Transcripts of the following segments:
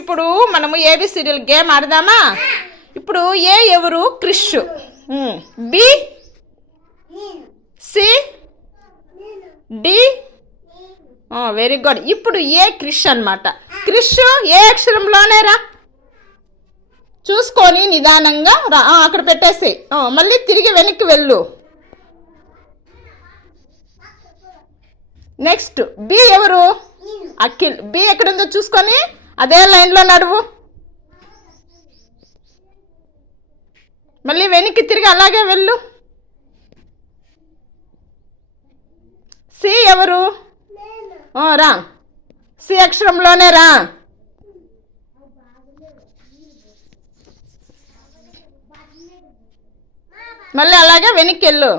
ఇప్పుడు మనము ఏబిసిడీలు గేమ్ ఆడదామా? ఇప్పుడు ఏ ఎవరు? Krish. B C D. Very good. ఇప్పుడు ఏ క్రిష్ అన్నమాట. క్రిష్ ఏ అక్షరంలోనే రా, చూసుకొని నిదానంగా రా. అక్కడ పెట్టేసి మళ్ళీ తిరిగి వెనక్కి వెళ్ళు. నెక్స్ట్ బి ఎవరు? అఖిల్. బి ఎక్కడుందో చూసుకొని అదే లైన్లో నడువు. మళ్ళీ వెనక్కి తిరిగి అలాగే వెళ్ళు. సి ఎవరు? రా, సి అక్షరంలోనే రా. మళ్ళీ అలాగే వెనక్కి వెళ్ళు.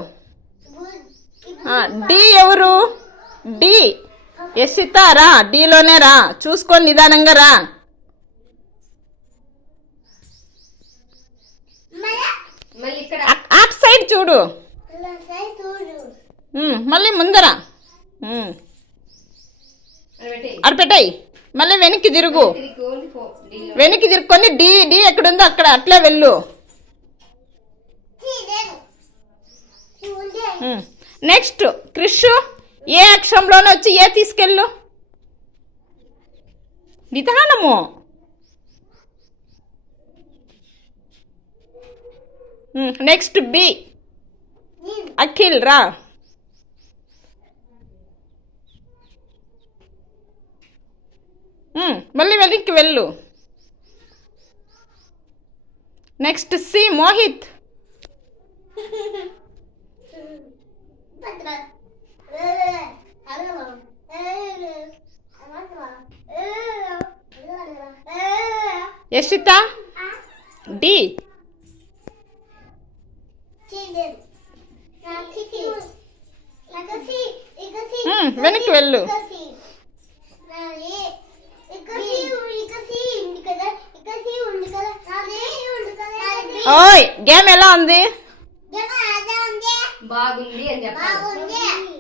డి ఎవరు? డి. యశిత రా, డీలోనే రా, చూసుకొని నిదానంగా రా. అటు సైడ్ చూడు. మళ్ళీ ముందర అటు పెట్టాయి. మళ్ళీ వెనక్కి తిరుగు. వెనక్కి తిరుక్కొని డి డి ఎక్కడుందో అక్కడ అట్లే వెళ్ళు. నెక్స్ట్ క్రిష్ ఏ అక్షరంలోనే వచ్చి ఏ తీసుకెళ్ళు. నిదానము. నెక్స్ట్ బి అఖిల్ రా. మళ్ళీ వెనక్కి వెళ్ళు. Next C Mohit. Yashita D. వెనక్కి వెళ్ళు. ఓయ్ గేమ్ ఎలా ఉంది? బాగుంది అని చెప్పాలి.